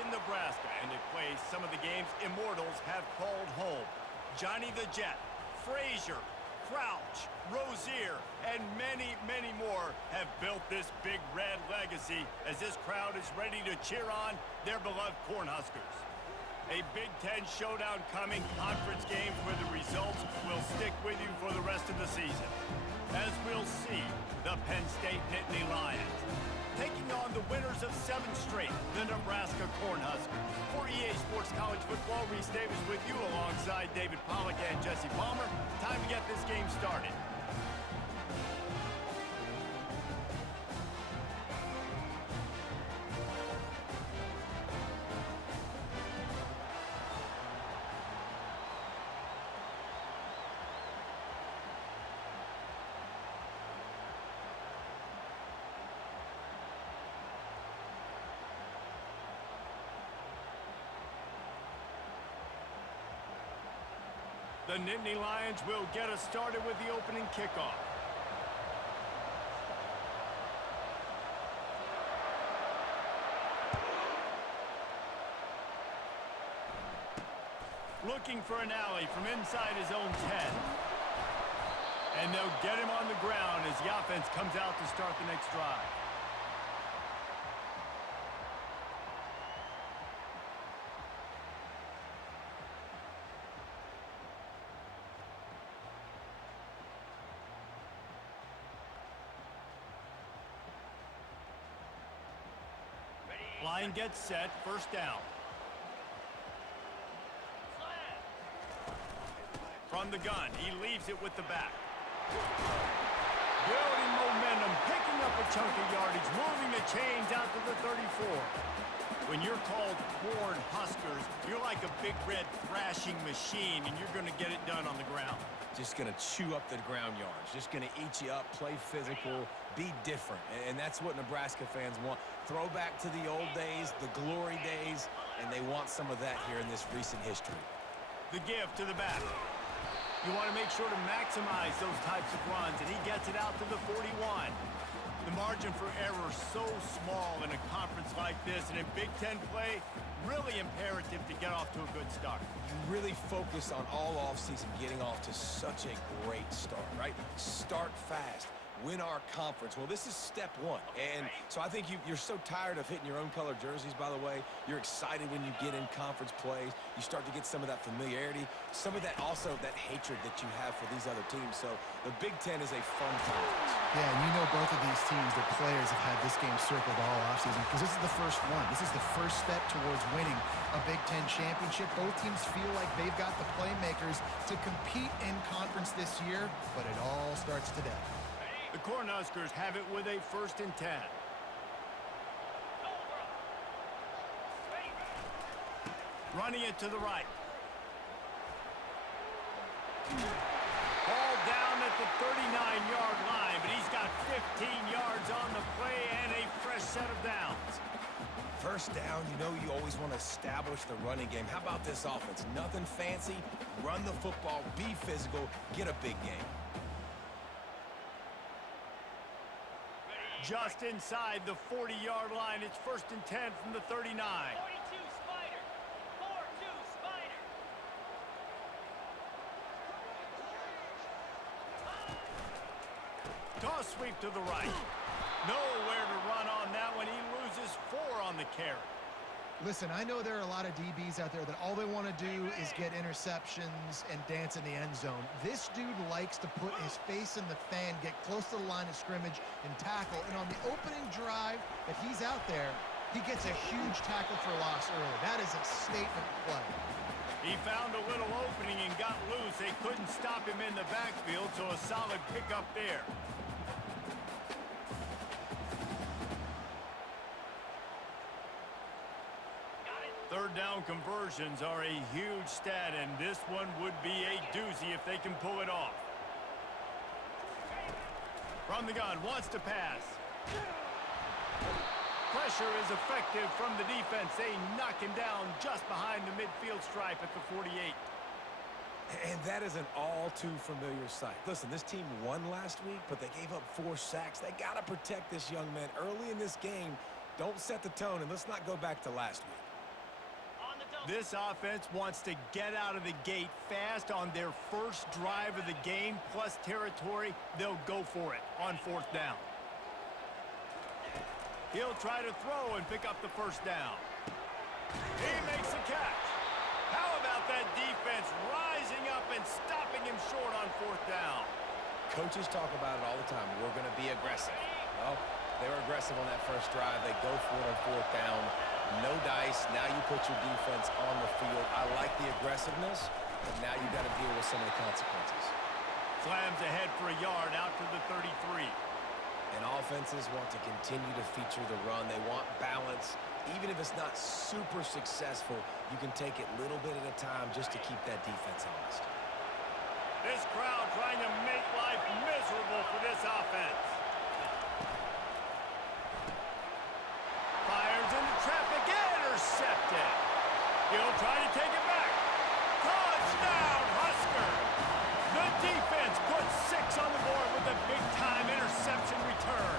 in Nebraska, and they play some of the games immortals have called home. Johnny the Jet, Frazier, Crouch, Rozier, and many, many more have built this Big Red legacy as this crowd is ready to cheer on their beloved Cornhuskers. A Big Ten showdown coming, conference games where the results will stick with you for the rest of the season. As we'll see, the Penn State Nittany Lions taking on the winners of 7 straight, the Nebraska Cornhuskers. For EA Sports College Football, Reese Davis with you alongside David Pollack and Jesse Palmer. Time to get this game started. The Nittany Lions will get us started with the opening kickoff. Looking for an alley from inside his own 10. And they'll get him on the ground as the offense comes out to start the next drive. Line gets set, first down. From the gun, he leaves it with the back. Building momentum, picking up a chunk of yardage, moving the chains out to the 34. When you're called Corn Huskers, you're like a big red thrashing machine, and you're going to get it done on the ground. Just going to chew up the ground yards. Just going to eat you up, play physical, be different. And that's what Nebraska fans want. Throwback to the old days, the glory days, and they want some of that here in this recent history. The give to the back. You want to make sure to maximize those types of runs, and he gets it out to the 41. The margin for error so small in a conference like this, and in Big Ten play, really imperative to get off to a good start. You really focus on all offseason getting off to such a great start, right? Start fast. Win our conference. Well, this is step one. And so I think you're so tired of hitting your own color jerseys, by the way. You're excited when you get in conference plays. You start to get some of that familiarity, some of that also that hatred that you have for these other teams. So the Big Ten is a fun conference. Yeah, and you know both of these teams, the players have had this game circled all offseason because this is the first one. This is the first step towards winning a Big Ten championship. Both teams feel like they've got the playmakers to compete in conference this year, but it all starts today. The Cornhuskers have it with a 1st and 10. Running it to the right. Ball down at the 39-yard line, but he's got 15 yards on the play and a fresh set of downs. First down, you know you always want to establish the running game. How about this offense? Nothing fancy. Run the football, be physical, get a big game. Just inside the 40-yard line, it's 1st and 10 from the 39. 42 Spider. 4-2 Spider. Toss sweep to the right. Nowhere to run on that one. He loses 4 on the carry. Listen, I know there are a lot of DBs out there that all they want to do is get interceptions and dance in the end zone. This dude likes to put his face in the fan, get close to the line of scrimmage, and tackle. And on the opening drive that he's out there, he gets a huge tackle for loss early. That is a statement play. He found a little opening and got loose. They couldn't stop him in the backfield, so a solid pickup there. Third down conversions are a huge stat, and this one would be a doozy if they can pull it off. From the gun, wants to pass. Pressure is effective from the defense. They knock him down just behind the midfield stripe at the 48. And that is an all-too-familiar sight. Listen, this team won last week, but they gave up 4 sacks. They got to protect this young man early in this game. Don't set the tone, and let's not go back to last week. This offense wants to get out of the gate fast on their first drive of the game, plus territory. They'll go for it on 4th down. He'll try to throw and pick up the first down. He makes a catch. How about that defense rising up and stopping him short on 4th down? Coaches talk about it all the time. We're going to be aggressive. Well, they were aggressive on that first drive. They go for it on 4th down. No dice. Now you put your defense on the field. I like the aggressiveness, but now you got to deal with some of the consequences. Slams ahead for a yard out to the 33. And offenses want to continue to feature the run. They want balance. Even if it's not super successful, you can take it little bit at a time just to keep that defense honest. This crowd trying to make life miserable for this offense. Fires into traffic, intercepted. He'll try to take it back. Touchdown, Husker! The defense puts 6 on the board with a big-time interception return.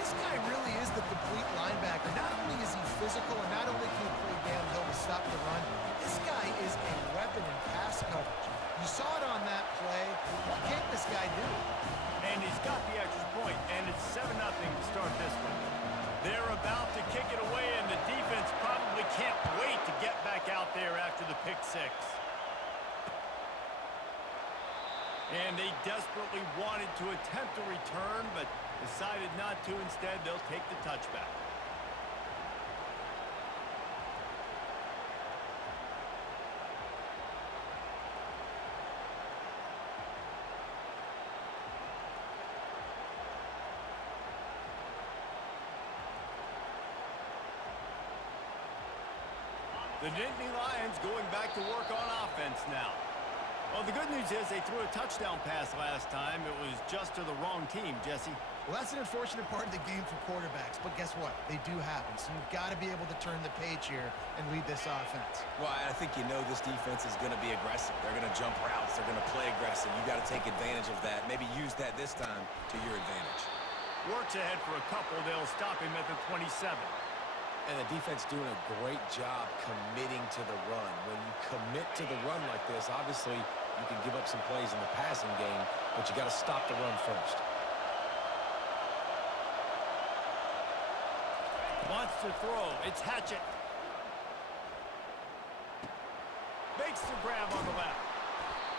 This guy really is the complete linebacker. Not only is he physical and not only can he play downhill to stop the run, this guy is a weapon in pass coverage. You saw it on that play. What can't this guy do? And he's got the extra point, and it's 7-0 to start this one. They're about to kick it away, and the defense probably can't wait to get back out there after the pick 6. And they desperately wanted to attempt a return, but decided not to. Instead, they'll take the touchback. The Nittany Lions going back to work on offense now. Well, the good news is they threw a touchdown pass last time. It was just to the wrong team, Jesse. Well, that's an unfortunate part of the game for quarterbacks, but guess what? They do happen, so you've got to be able to turn the page here and lead this offense. Well, I think you know this defense is going to be aggressive. They're going to jump routes. They're going to play aggressive. You got to take advantage of that. Maybe use that this time to your advantage. Works ahead for a couple. They'll stop him at the 27. And the defense doing a great job committing to the run. When you commit to the run like this, obviously you can give up some plays in the passing game, but you got to stop the run first. Wants to throw. It's Hatchett. Makes the grab on the left.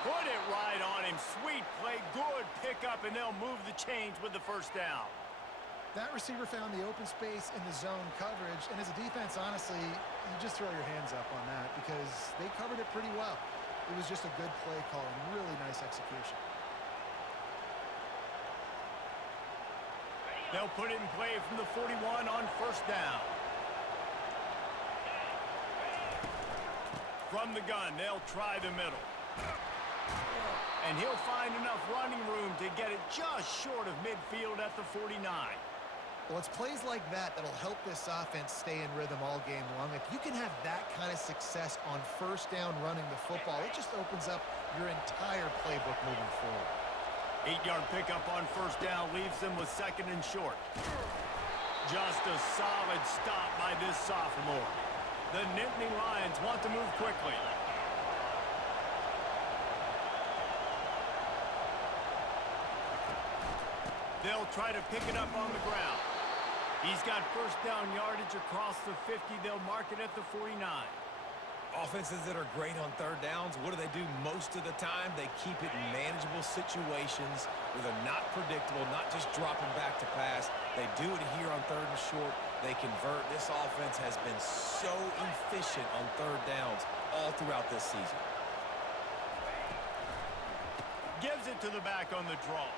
Put it right on him. Sweet play. Good pickup, and they'll move the chains with the first down. That receiver found the open space in the zone coverage, and as a defense, honestly, you just throw your hands up on that because they covered it pretty well. It was just a good play call and really nice execution. They'll put it in play from the 41 on first down. From the gun, they'll try the middle. And he'll find enough running room to get it just short of midfield at the 49. Well, it's plays like that that'll help this offense stay in rhythm all game long. If you can have that kind of success on first down running the football, it just opens up your entire playbook moving forward. 8-yard pickup on first down leaves them with 2nd and short. Just a solid stop by this sophomore. The Nittany Lions want to move quickly. They'll try to pick it up on the ground. He's got first down yardage across the 50. They'll mark it at the 49. Offenses that are great on third downs, what do? Most of the time, they keep it in manageable situations where they're not predictable, not just dropping back to pass. They do it here on 3rd and short. They convert. This offense has been so efficient on third downs all throughout this season. Gives it to the back on the draw.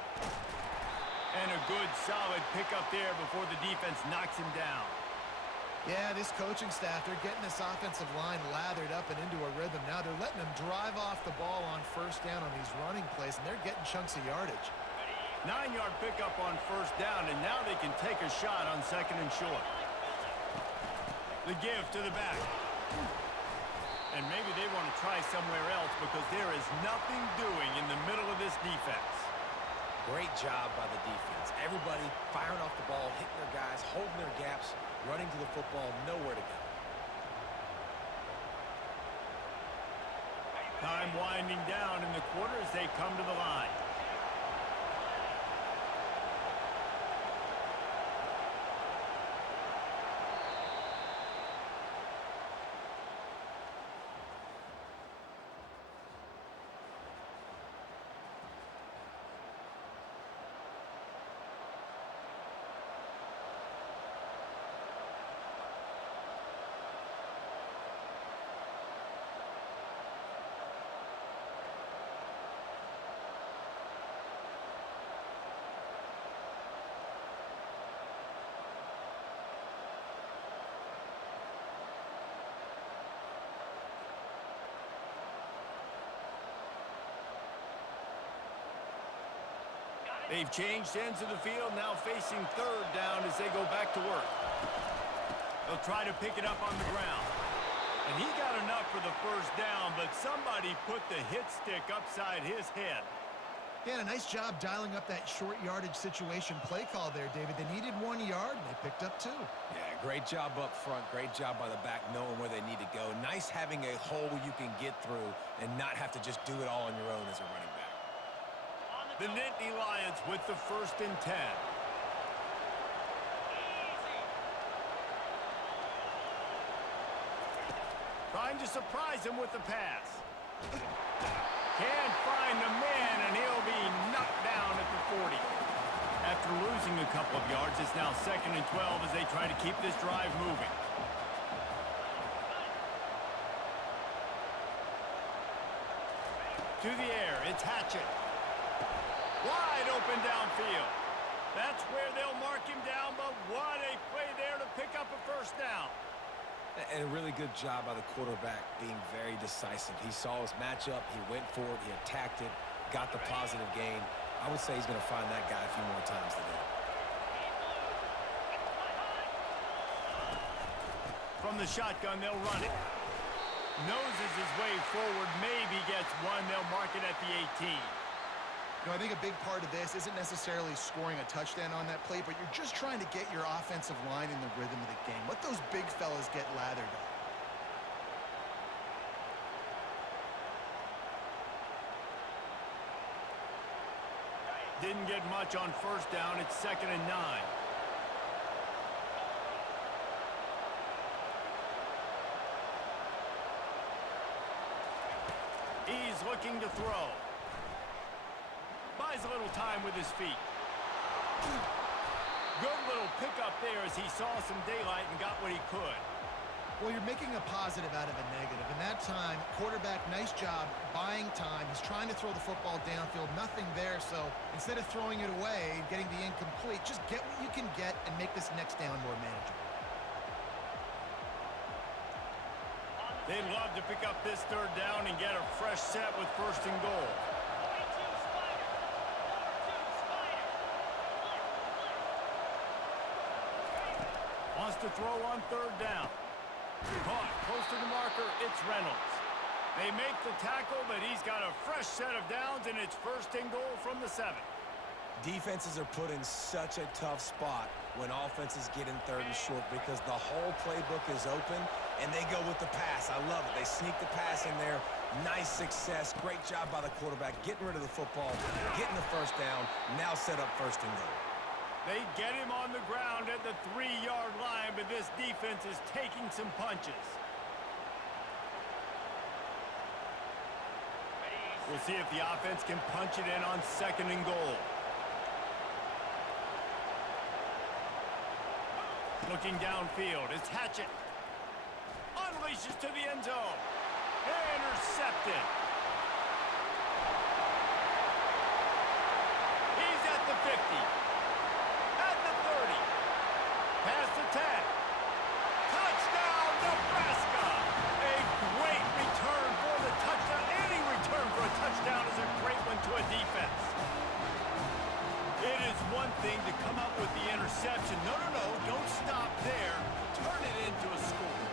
And a good, solid pickup there before the defense knocks him down. Yeah, this coaching staff, they're getting this offensive line lathered up and into a rhythm. Now they're letting them drive off the ball on first down on these running plays, and they're getting chunks of yardage. 9-yard pickup on first down, and now they can take a shot on 2nd and short. The give to the back. And maybe they want to try somewhere else because there is nothing doing in the middle of this defense. Great job by the defense. Everybody firing off the ball, hitting their guys, holding their gaps, running to the football, nowhere to go. Time winding down in the quarter as they come to the line. They've changed ends of the field, now facing third down as they go back to work. They'll try to pick it up on the ground. And he got enough for the first down, but somebody put the hit stick upside his head. Yeah, a nice job dialing up that short yardage situation play call there, David. They needed 1 yard, and they picked up 2. Yeah, great job up front. Great job by the back knowing where they need to go. Nice having a hole you can get through and not have to just do it all on your own as a running back. The Nittany Lions with the 1st and 10. Trying to surprise him with the pass. Can't find the man, and he'll be knocked down at the 40. After losing a couple of yards, it's now 2nd and 12 as they try to keep this drive moving. To the air, it's Hatchett. Wide open downfield. That's where they'll mark him down, but what a play there to pick up a first down. And a really good job by the quarterback being very decisive. He saw his matchup, he went for it, he attacked it, got the positive gain. I would say he's going to find that guy a few more times today. From the shotgun, they'll run it. Noses his way forward, maybe gets one. They'll mark it at the 18. You know, I think a big part of this isn't necessarily scoring a touchdown on that play, but you're just trying to get your offensive line in the rhythm of the game. Let those big fellas get lathered up. Didn't get much on first down. It's 2nd and 9. He's looking to throw. Buys a little time with his feet. Good little pickup there as he saw some daylight and got what he could. Well, you're making a positive out of a negative. And that time, quarterback, nice job buying time. He's trying to throw the football downfield. Nothing there. So instead of throwing it away and getting the incomplete, just get what you can get and make this next down more manageable. They'd love to pick up this third down and get a fresh set with 1st and goal. Wants to throw on third down. Caught close to the marker, it's Reynolds. They make the tackle, but he's got a fresh set of downs, and it's 1st and goal from the 7. Defenses are put in such a tough spot when offenses get in 3rd and short because the whole playbook is open, and they go with the pass. I love it. They sneak the pass in there. Nice success. Great job by the quarterback getting rid of the football, getting the first down, now set up 1st and goal. They get him on the ground at the 3-yard line, but this defense is taking some punches. We'll see if the offense can punch it in on 2nd and goal. Looking downfield, it's Hatchett. Unleashes to the end zone. Intercepted. He's at the 50. At the 30. Past the 10. Touchdown, Nebraska! A great return for the touchdown. Any return for a touchdown is a great one to a defense. It is one thing to come up with the interception. No, don't stop there. Turn it into a score.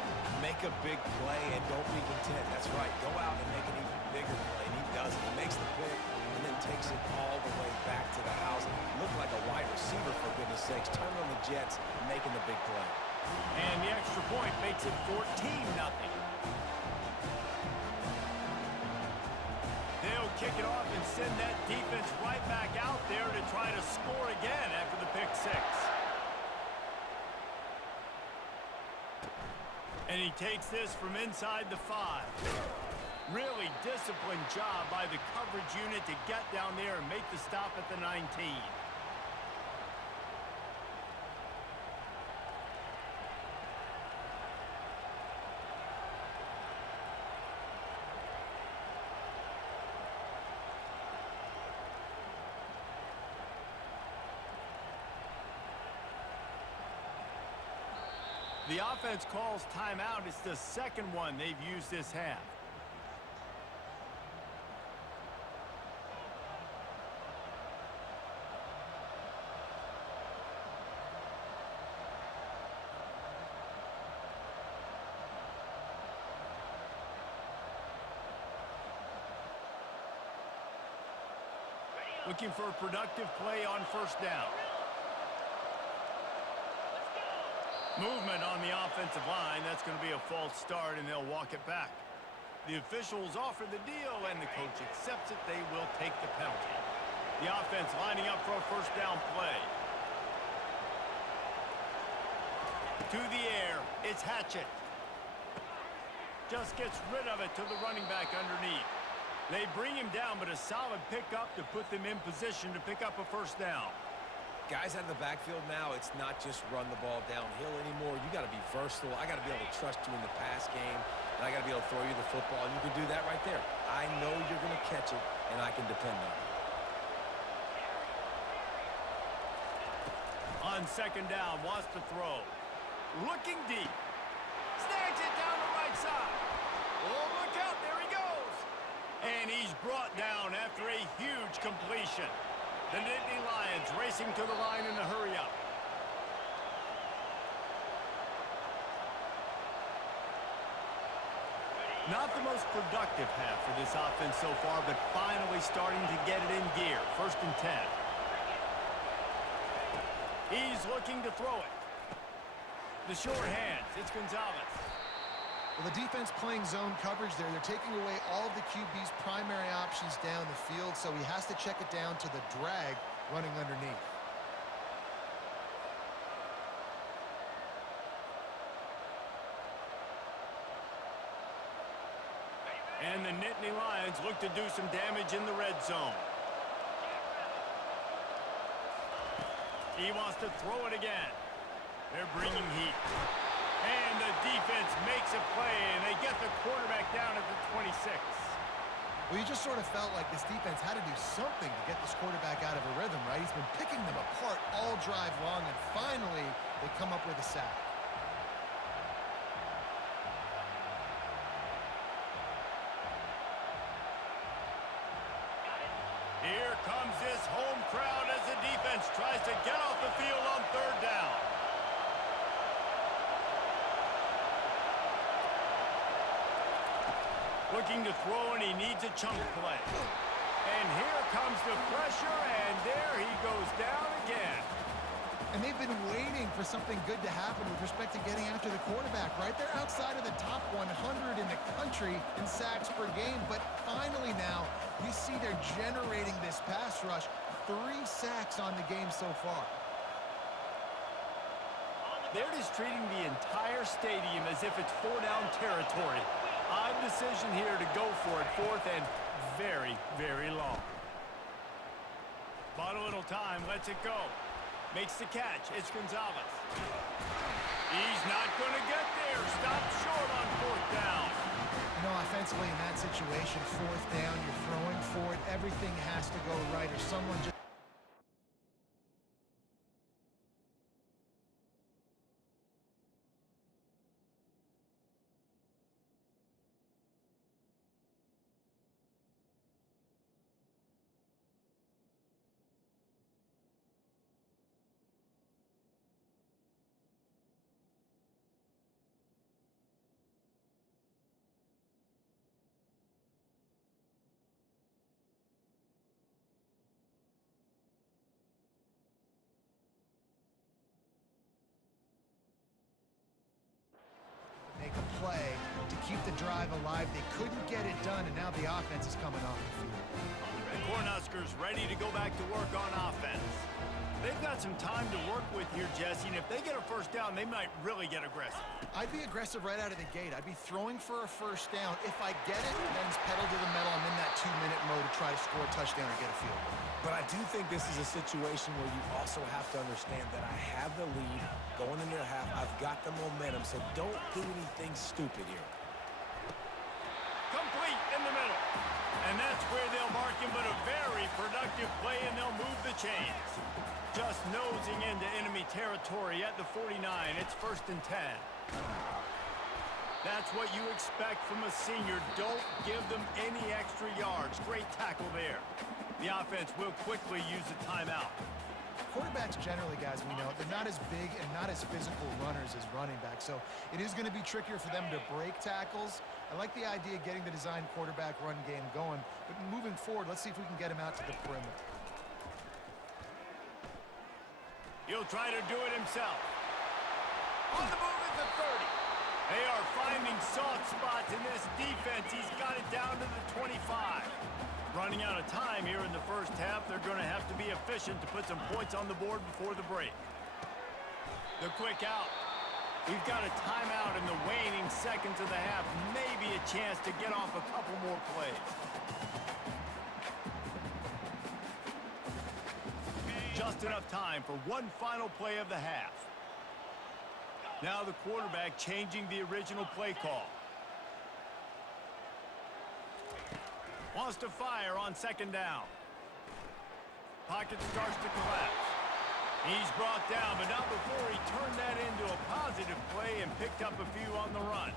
Make a big play and don't be content. That's right. Go out and make an even bigger play. And he does it. He makes the pick and then takes it all the way back to the house. Looked like a wide receiver, for goodness sakes. Turn on the Jets, making the big play. And the extra point makes it 14-0. kick it off and send that defense right back out there to try to score again after the pick six. And he takes this from inside the 5. Really disciplined job by the coverage unit to get down there and make the stop at the 19. The offense calls timeout. It's the second one they've used this half. Looking for a productive play on first down. Movement on the offensive line. That's going to be a false start, and they'll walk it back. The officials offer the deal, and the coach accepts it. They will take the penalty. The offense lining up for a first down play. To the air. It's Hatchett. Just gets rid of it to the running back underneath. They bring him down, but a solid pickup to put them in position to pick up a first down. Guys out of the backfield now, it's not just run the ball downhill anymore. You got to be versatile. I got to be able to trust you in the pass game, and I got to be able to throw you the football, and you can do that right there. I know you're going to catch it, and I can depend on it. On second down, wants to throw. Looking deep. Snags it down the right side. Oh, look out, there he goes. And he's brought down after a huge completion. The Nittany Lions racing to the line in a hurry-up. Not the most productive half for this offense so far, but finally starting to get it in gear. First and 10. He's looking to throw it. The short hands. It's Gonzalez. Well, the defense playing zone coverage there. They're taking away all of the QB's primary options down the field, so he has to check it down to the drag running underneath. And the Nittany Lions look to do some damage in the red zone. He wants to throw it again. They're bringing heat. And the defense makes a play, and they get the quarterback down at the 26. Well, you just sort of felt like this defense had to do something to get this quarterback out of a rhythm, right? He's been picking them apart all drive long, and finally they come up with a sack. Here comes this home crowd as the defense tries to get off the field on third down. Looking to throw, and he needs a chunk play. And here comes the pressure, and there he goes down again. And they've been waiting for something good to happen with respect to getting after the quarterback, right? They're outside of the top 100 in the country in sacks per game, but finally now you see they're generating this pass rush. 3 sacks on the game so far. They're just treating the entire stadium as if it's 4-down territory. Odd decision here to go for it, fourth and very, very long. Bought a little time, lets it go. Makes the catch, it's Gonzalez. He's not going to get there, stopped short on fourth down. You know, offensively in that situation, fourth down, you're throwing for it, everything has to go right, or someone just... drive alive. They couldn't get it done, and now the offense is coming off the field. The Cornhuskers ready to go back to work on offense. They've got some time to work with here, Jesse, and if they get a first down, they might really get aggressive. I'd be aggressive right out of the gate. I'd be throwing for a first down. If I get it, then it's pedal to the metal. I'm in that 2-minute mode to try to score a touchdown or get a field goal. But I do think this is a situation where you also have to understand that I have the lead going into the half. I've got the momentum, so don't do anything stupid here. Complete in the middle. And that's where they'll mark him, but a very productive play, and they'll move the chains. Just nosing into enemy territory at the 49. It's 1st and 10. That's what you expect from a senior. Don't give them any extra yards. Great tackle there. The offense will quickly use a timeout. Quarterbacks generally, guys, we know, they're not as big and not as physical runners as running backs, so it is going to be trickier for them to break tackles. I like the idea of getting the design quarterback run game going, but moving forward, let's see if we can get him out to the perimeter. He'll try to do it himself. On the move at the 30. They are finding soft spots in this defense. He's got it down to the 25. Running out of time here in the first half. They're going to have to be efficient to put some points on the board before the break. The quick out. We've got a timeout in the waning seconds of the half. Maybe a chance to get off a couple more plays. Just enough time for one final play of the half. Now the quarterback changing the original play call. Wants to fire on 2nd down. Pocket starts to collapse. He's brought down, but not before he turned that into a positive play and picked up a few on the run.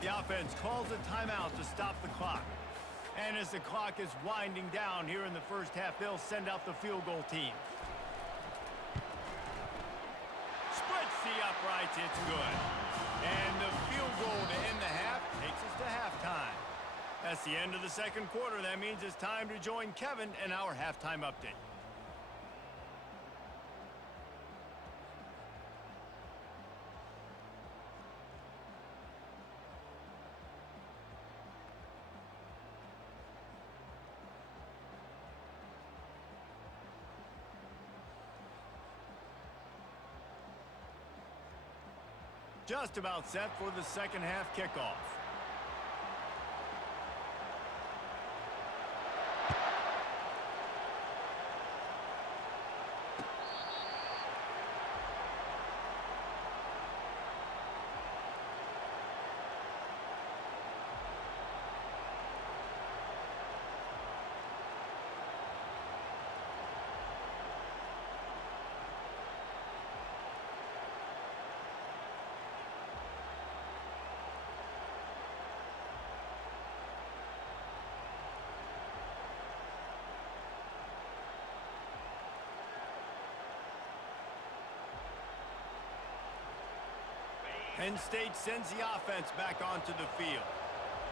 The offense calls a timeout to stop the clock. And as the clock is winding down here in the first half, they'll send out the field goal team. Splits the uprights, it's good. And the field goal to end the half takes us to halftime. That's the end of the second quarter. That means it's time to join Kevin in our halftime update. Just about set for the second half kickoff. Penn State sends the offense back onto the field.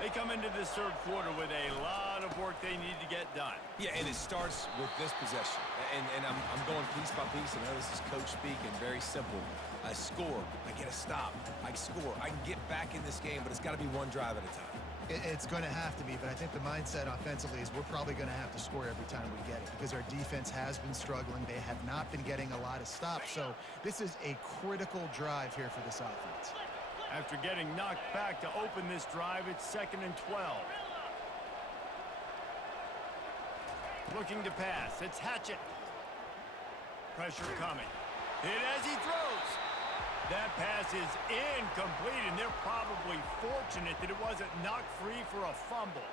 They come into this third quarter with a lot of work they need to get done. Yeah, and it starts with this possession. And I'm going piece by piece. I know this is coach speak and very simple. I score. I get a stop. I score. I can get back in this game, but it's got to be one drive at a time. It's going to have to be, but I think the mindset offensively is we're probably going to have to score every time we get it because our defense has been struggling. They have not been getting a lot of stops, so this is a critical drive here for this offense. After getting knocked back to open this drive, it's 2nd and 12. Looking to pass. It's Hatchett. Pressure coming. Hit as he throws. That pass is incomplete, and they're probably fortunate that it wasn't knocked free for a fumble.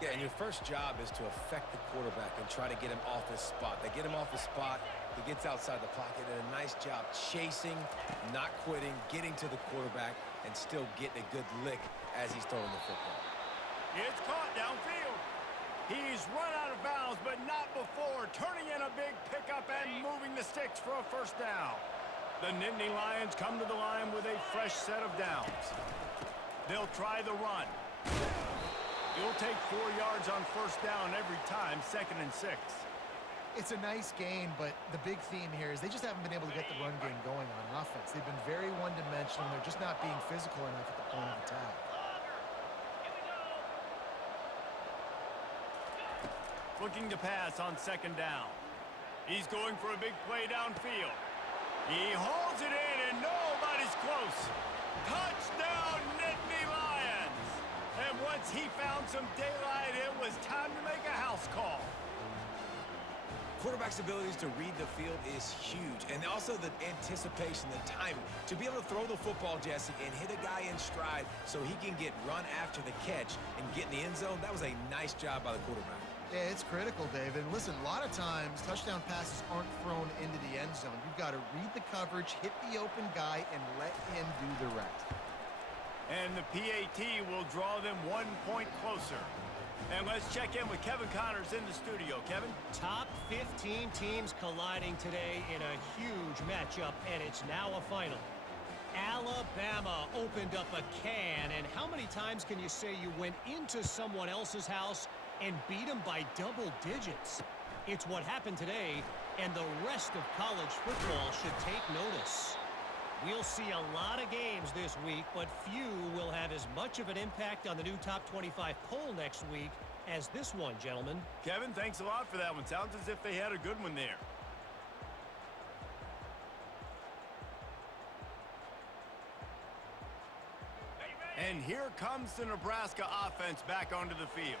Yeah, and your first job is to affect the quarterback and try to get him off his spot. They get him off his spot. He gets outside the pocket, and a nice job chasing, not quitting, getting to the quarterback, and still getting a good lick as he's throwing the football. It's caught downfield. He's run out of bounds, but not before turning in a big pickup and moving the sticks for a first down. The Nittany Lions come to the line with a fresh set of downs. They'll try the run. You'll take 4 yards on first down every time, 2nd and 6. It's a nice gain, but the big theme here is they just haven't been able to get the run game going on offense. They've been very one-dimensional. They're just not being physical enough at the point of attack. looking to pass on second down. He's going for a big play downfield. He hauls it in, and nobody's close. Touchdown, Nittany Lions! And once he found some daylight, it was time to make a house call. Quarterback's abilities to read the field is huge, and also the anticipation, the timing. To be able to throw the football, Jesse, and hit a guy in stride so he can get run after the catch and get in the end zone, that was a nice job by the quarterback. Yeah, it's critical, David. Listen, a lot of times touchdown passes aren't thrown into the end zone. You've got to read the coverage, hit the open guy, and let him do the rest. And the PAT will draw them 1 point closer. And let's check in with Kevin Connors in the studio. Kevin? Top 15 teams colliding today in a huge matchup, and it's now a final. Alabama opened up a can, and how many times can you say you went into someone else's house and beat them by double digits? It's what happened today, and the rest of college football should take notice. We'll see a lot of games this week, but few will have as much of an impact on the new Top 25 poll next week as this one, gentlemen. Kevin, thanks a lot for that one. Sounds as if they had a good one there. And here comes the Nebraska offense back onto the field.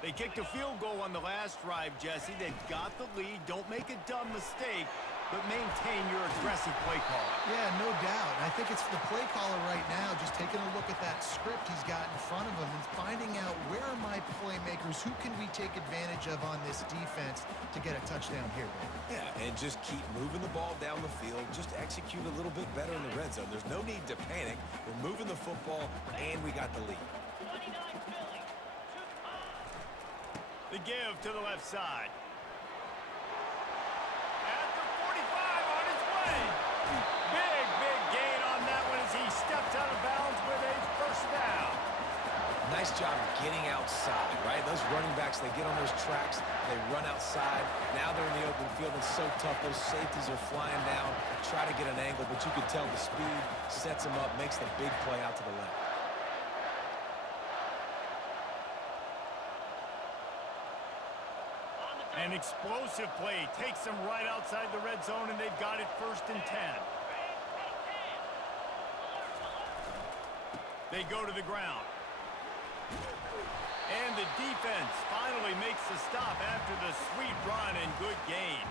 They kicked a field goal on the last drive, Jesse. They've got the lead. Don't make a dumb mistake, but maintain your aggressive play call. Yeah, no doubt. And I think it's the play caller right now just taking a look at that script he's got in front of him and finding out where are my playmakers, who can we take advantage of on this defense to get a touchdown here, baby. Yeah, and just keep moving the ball down the field. Just execute a little bit better in the red zone. There's no need to panic. We're moving the football, and we got the lead. 29 Philly. The give to the left side. At the 45 on his way. Big gain on that one as he steps out of bounds with a first down. Nice job getting outside, right? Those running backs, they get on those tracks, they run outside. Now they're in the open field. It's so tough. Those safeties are flying down, try to get an angle, but you can tell the speed sets them up, makes the big play out to the left. An explosive play takes them right outside the red zone, and they've got it 1st and 10. They go to the ground. And the defense finally makes the stop after the sweet run and good gain.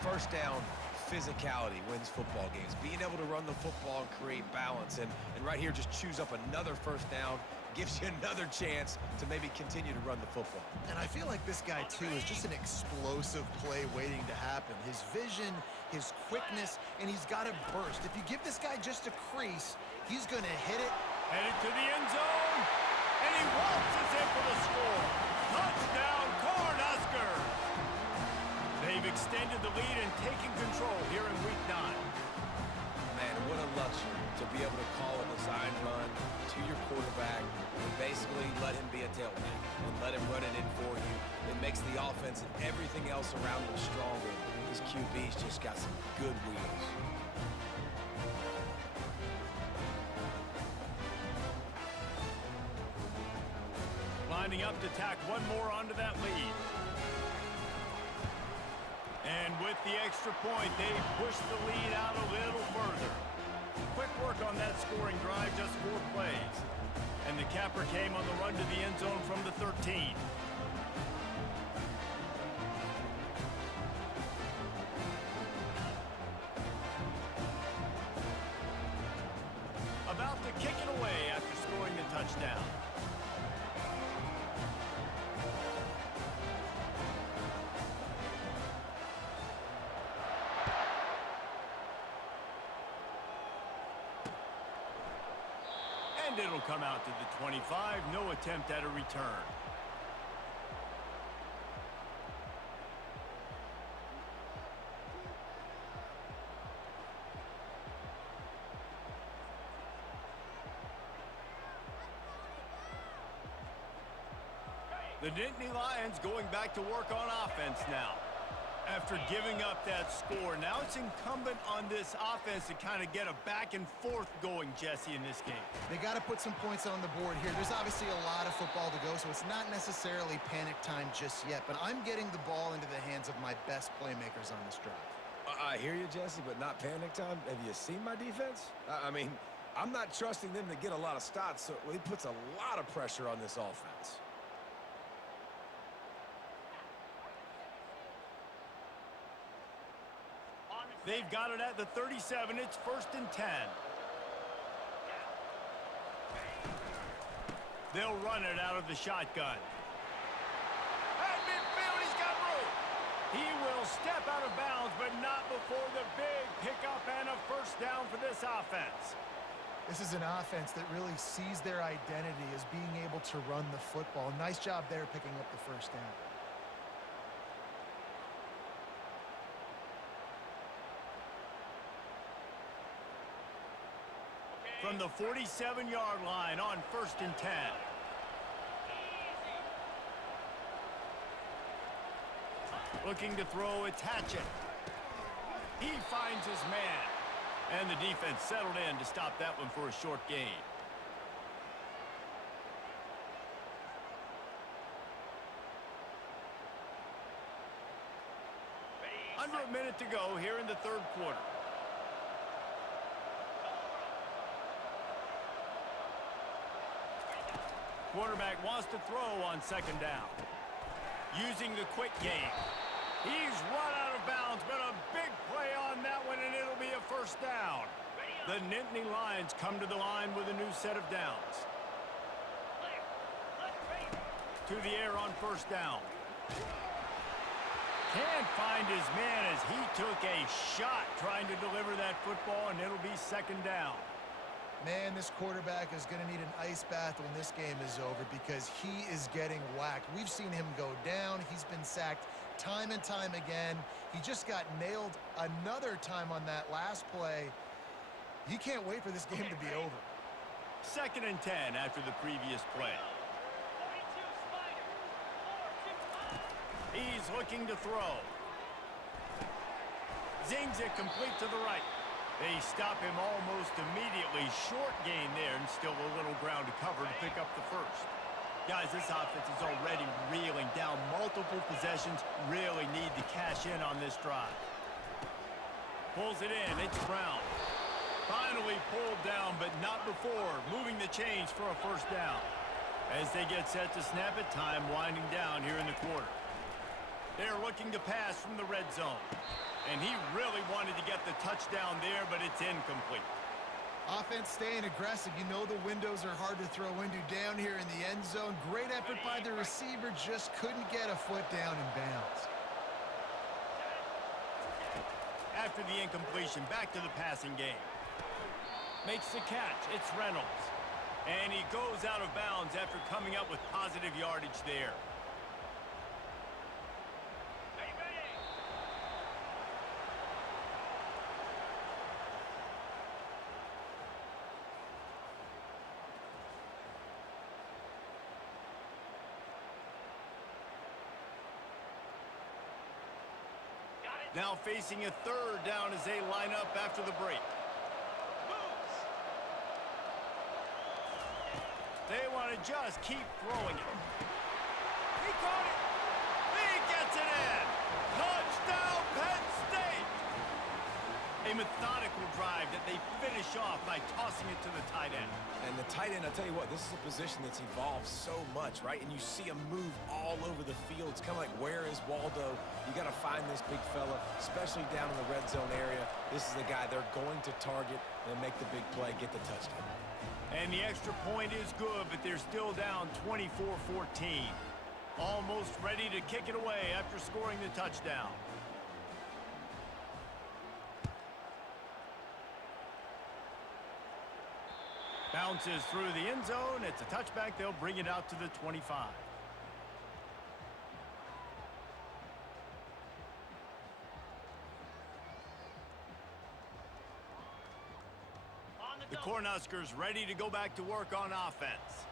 First down, physicality wins football games. Being able to run the football and create balance. And right here, just choose up another first down. Gives you another chance to maybe continue to run the football. And I feel like this guy, too, is just an explosive play waiting to happen. His vision, his quickness, and he's got to burst. If you give this guy just a crease, he's going to hit it. Headed to the end zone, and he waltzes in for the score. Touchdown, Cornhuskers! They've extended the lead and taken control here in Week 9. Man, what a luxury to be able to call a design run to your quarterback and basically let him be a tailback and let him run it in for you. It makes the offense and everything else around him stronger. His QB's just got some good wheels. Lining up to tack one more onto that lead. And with the extra point, they push the lead out a little further. Quick work on that scoring drive, just 4 plays. And the capper came on the run to the end zone from the 13. About to kick it away after scoring the touchdown. And it'll come out to the 25. No attempt at a return. The Nittany Lions going back to work on offense now. After giving up that score, now it's incumbent on this offense to kind of get a back and forth going, Jesse, in this game. They got to put some points on the board here. There's obviously a lot of football to go, so it's not necessarily panic time just yet, but I'm getting the ball into the hands of my best playmakers on this drive. I hear you, Jesse, but not panic time. Have you seen my defense? I mean, I'm not trusting them to get a lot of stops, so it puts a lot of pressure on this offense. They've got it at the 37. It's 1st and 10. They'll run it out of the shotgun. At midfield, he's got room. He will step out of bounds, but not before the big pickup and a first down for this offense. This is an offense that really sees their identity as being able to run the football. Nice job there picking up the first down. From the 47-yard line on 1st and 10. Looking to throw, it's Hatchett. He finds his man. And the defense settled in to stop that one for a short gain. Under a minute to go here in the third quarter. Quarterback wants to throw on 2nd down. Using the quick game. He's run out of bounds, but a big play on that one, and it'll be a first down. The Nittany Lions come to the line with a new set of downs. To the air on 1st down. Can't find his man as he took a shot trying to deliver that football, and it'll be 2nd down. Man, this quarterback is going to need an ice bath when this game is over because he is getting whacked. We've seen him go down. He's been sacked time and time again. He just got nailed another time on that last play. He can't wait for this game to be over. 2nd and 10 after the previous play. He's looking to throw. Zings it complete to the right. They stop him almost immediately. Short gain there, and still a little ground to cover to pick up the first. Guys, this offense is already reeling down. Multiple possessions, really need to cash in on this drive. Pulls it in. It's Brown. Finally pulled down, but not before. Moving the chains for a first down. As they get set to snap it, time winding down here in the quarter. They're looking to pass from the red zone. And he really wanted to get the touchdown there, but it's incomplete. Offense staying aggressive. You know the windows are hard to throw into down here in the end zone. Great effort by the receiver, just couldn't get a foot down in bounds. After the incompletion, back to the passing game. Makes the catch. It's Reynolds. And he goes out of bounds after coming up with positive yardage there. Now facing a 3rd down as they line up after the break. They want to just keep throwing it. He caught it. He gets it in. Touchdown, Penn State. A methodical drive that they finish off by tossing it to the tight end. And the tight end, I'll tell you what, this is a position that's evolved so much, right? And you see him move all over the field. It's kind of like, where is Waldo? You got to find this big fella, especially down in the red zone area. This is the guy they're going to target and make the big play, get the touchdown. And the extra point is good, but they're still down 24-14. Almost ready to kick it away after scoring the touchdown. Bounces through the end zone. It's a touchback. They'll bring it out to the 25. The Cornhuskers ready to go back to work on offense.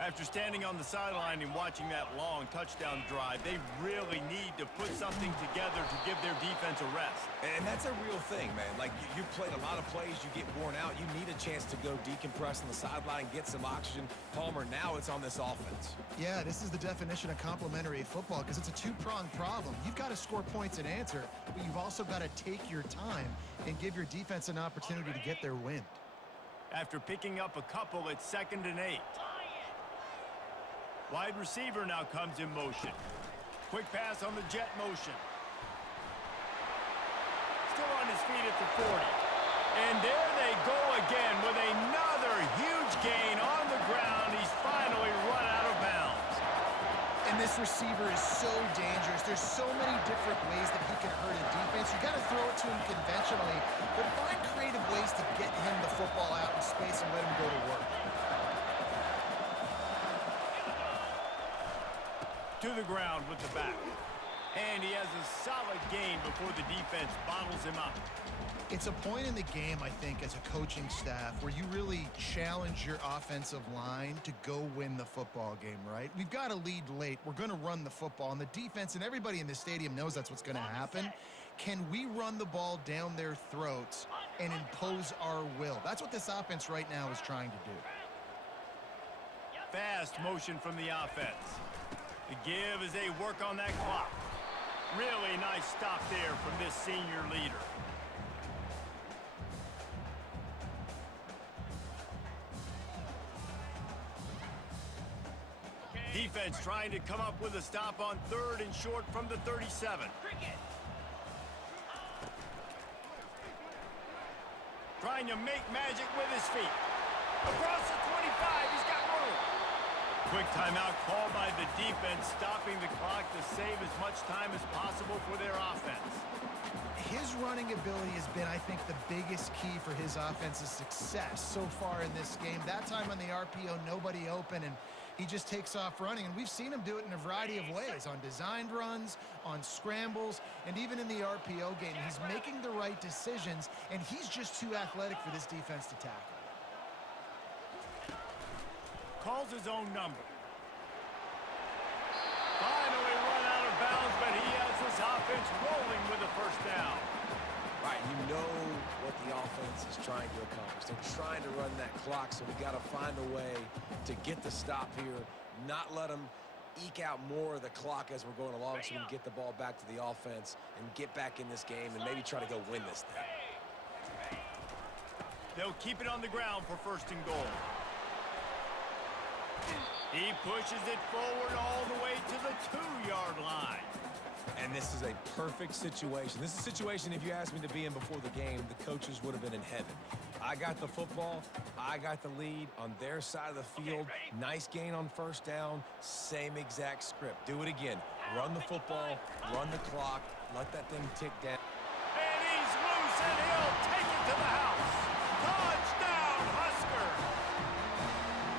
After standing on the sideline and watching that long touchdown drive, they really need to put something together to give their defense a rest. And that's a real thing, man. Like, you played a lot of plays, you get worn out. You need a chance to go decompress on the sideline, get some oxygen. Palmer, now it's on this offense. Yeah, this is the definition of complementary football because it's a two-pronged problem. You've got to score points and answer, but you've also got to take your time and give your defense an opportunity to get their wind. After picking up a couple, it's 2nd and 8. Wide receiver now comes in motion. Quick pass on the jet motion. Still on his feet at the 40. And there they go again with another huge gain on the ground. He's finally run out of bounds. And this receiver is so dangerous. There's so many different ways that he can hurt a defense. You got to throw it to him conventionally, but find creative ways to get him the football out in space and let him go to work. To the ground with the back. And he has a solid gain before the defense bottles him up. It's a point in the game, I think, as a coaching staff where you really challenge your offensive line to go win the football game, right? We've got to lead late. We're going to run the football, and the defense and everybody in the stadium knows that's what's going to happen. Can we run the ball down their throats and impose our will? That's what this offense right now is trying to do. Fast motion from the offense. The give as they work on that clock. Really nice stop there from this senior leader. Defense trying to come up with a stop on 3rd and short from the 37. Trying to make magic with his feet. Across the 25, he's got room. Quick timeout called by the defense, stopping the clock to save as much time as possible for their offense. His running ability has been, I think, the biggest key for his offense's success so far in this game. That time on the RPO, nobody open, and he just takes off running. And we've seen him do it in a variety of ways, on designed runs, on scrambles, and even in the RPO game. He's making the right decisions, and he's just too athletic for this defense to tackle. Calls his own number. Finally run out of bounds, but he has his offense rolling with a first down. Right, you know what the offense is trying to accomplish. They're trying to run that clock, so we got to find a way to get the stop here, not let them eke out more of the clock as we're going along so we can get the ball back to the offense and get back in this game and maybe try to go win this thing. They'll keep it on the ground for 1st and goal. He pushes it forward all the way to the 2-yard line. And this is a perfect situation. This is a situation, if you asked me to be in before the game, the coaches would have been in heaven. I got the football. I got the lead on their side of the field. Nice gain on 1st down. Same exact script. Do it again. Run the football, run the clock, let that thing tick down. And he's loose, and he'll take it to the house. Touchdown, Huskers!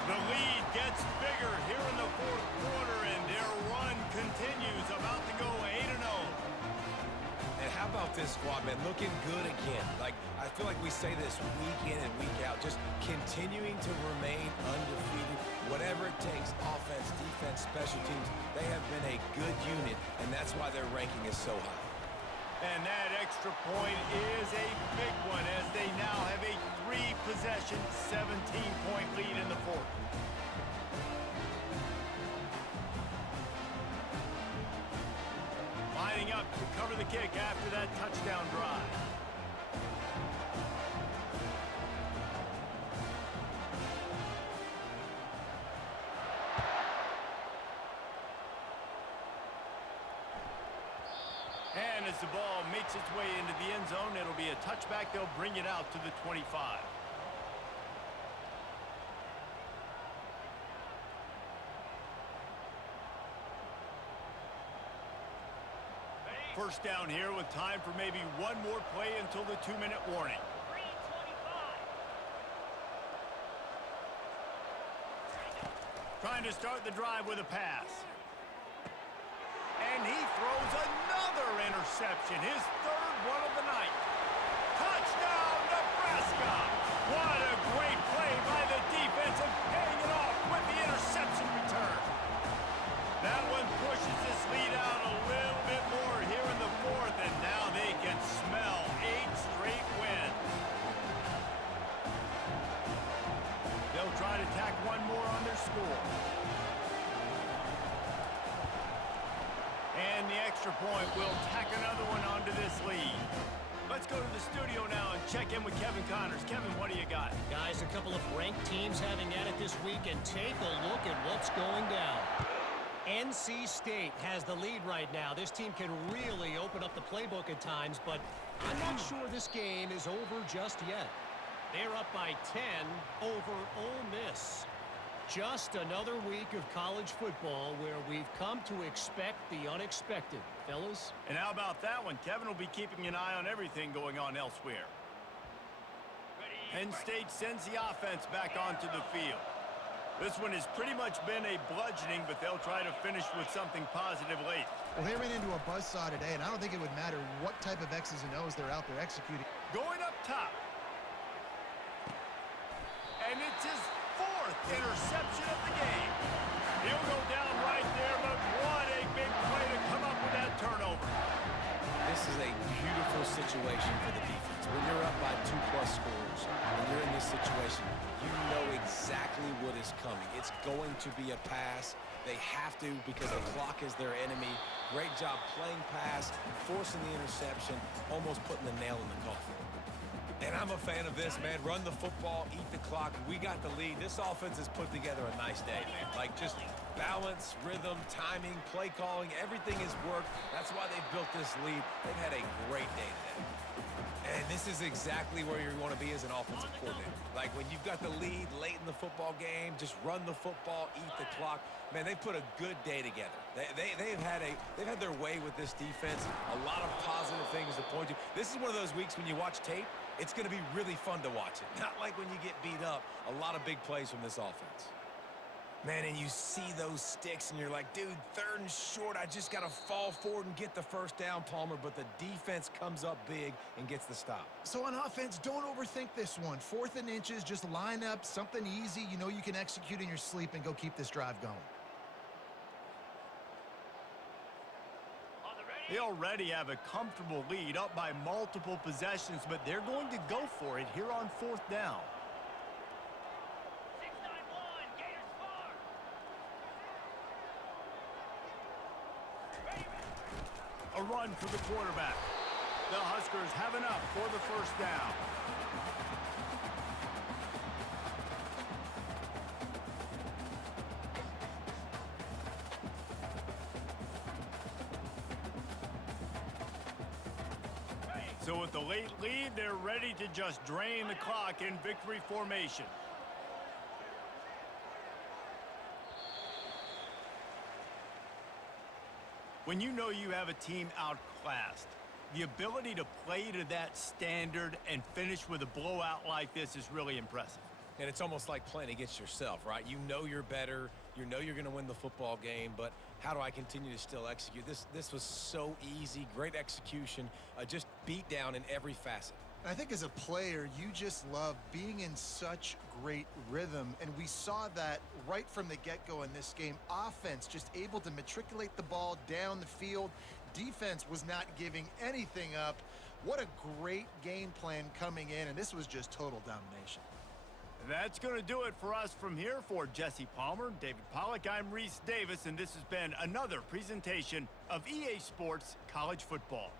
The lead gets bigger here in the 4th quarter, and their run continues, about to go 8-0. And how about this squad, man? Looking good again. Like, I feel like we say this week in and week out, just continuing to remain undefeated. Whatever it takes, offense, defense, special teams, they have been a good unit, and that's why their ranking is so high. And that extra point is a big one as they now have a 3-possession, 17-point lead in the 4th. Lining up to cover the kick after that touchdown drive. And as the ball makes its way into the end zone, it'll be a touchback. They'll bring it out to the 25. First down here with time for maybe one more play until the 2-minute warning. Trying to start the drive with a pass. And he throws another interception, his 3rd one of the night. Touchdown, Nebraska! What a great play by the defense and paying it off with the interception. tack one more on their score. And the extra point will tack another one onto this lead. Let's go to the studio now and check in with Kevin Connors. Kevin, what do you got? Guys, a couple of ranked teams having at it this week, and take a look at what's going down. NC State has the lead right now. This team can really open up the playbook at times, but I'm not sure this game is over just yet. They're up by 10 over Ole Miss. Just another week of college football where we've come to expect the unexpected, fellas. And how about that one? Kevin will be keeping an eye on everything going on elsewhere. Penn State sends the offense back onto the field. This one has pretty much been a bludgeoning, but they'll try to finish with something positive late. Well, they ran into a buzzsaw today, and I don't think it would matter what type of X's and O's they're out there executing. Going up top. And it's his fourth interception of the game. He'll go down right there, but what a big play to come up with that turnover. This is a beautiful situation for the defense. When you're up by 2+ scores, when you're in this situation, you know exactly what is coming. It's going to be a pass. They have to because the clock is their enemy. Great job playing pass, forcing the interception, almost putting the nail in the coffin. And I'm a fan of this, man. Run the football, eat the clock. We got the lead. This offense has put together a nice day, man. Like, just balance, rhythm, timing, play calling, everything has worked. That's why they've built this lead. They've had a great day today. And this is exactly where you want to be as an offensive coordinator. Like, when you've got the lead late in the football game, just run the football, eat the clock. Man, they've put a good day together. They've had their way with this defense. A lot of positive things to point to. This is one of those weeks when you watch tape, it's going to be really fun to watch it. Not like when you get beat up. A lot of big plays from this offense. Man, and you see those sticks, and you're like, dude, 3rd and short. I just got to fall forward and get the first down, Palmer. But the defense comes up big and gets the stop. So on offense, don't overthink this one. 4th and inches, just line up something easy you know you can execute in your sleep and go keep this drive going. They already have a comfortable lead up by multiple possessions, but they're going to go for it here on 4th down. 6-9-1, Gators far. A run for the quarterback. The Huskers have enough for the first down. So with the late lead, they're ready to just drain the clock in victory formation. When you know you have a team outclassed, the ability to play to that standard and finish with a blowout like this is really impressive. And it's almost like playing against yourself, right? You know you're better. You know you're going to win the football game, but how do I continue to still execute? This was so easy, great execution, just beat down in every facet. I think as a player, you just love being in such great rhythm, and we saw that right from the get-go in this game. Offense just able to matriculate the ball down the field. Defense was not giving anything up. What a great game plan coming in, and this was just total domination. That's going to do it for us from here. For Jesse Palmer, David Pollack, I'm Reese Davis, and this has been another presentation of EA Sports College Football.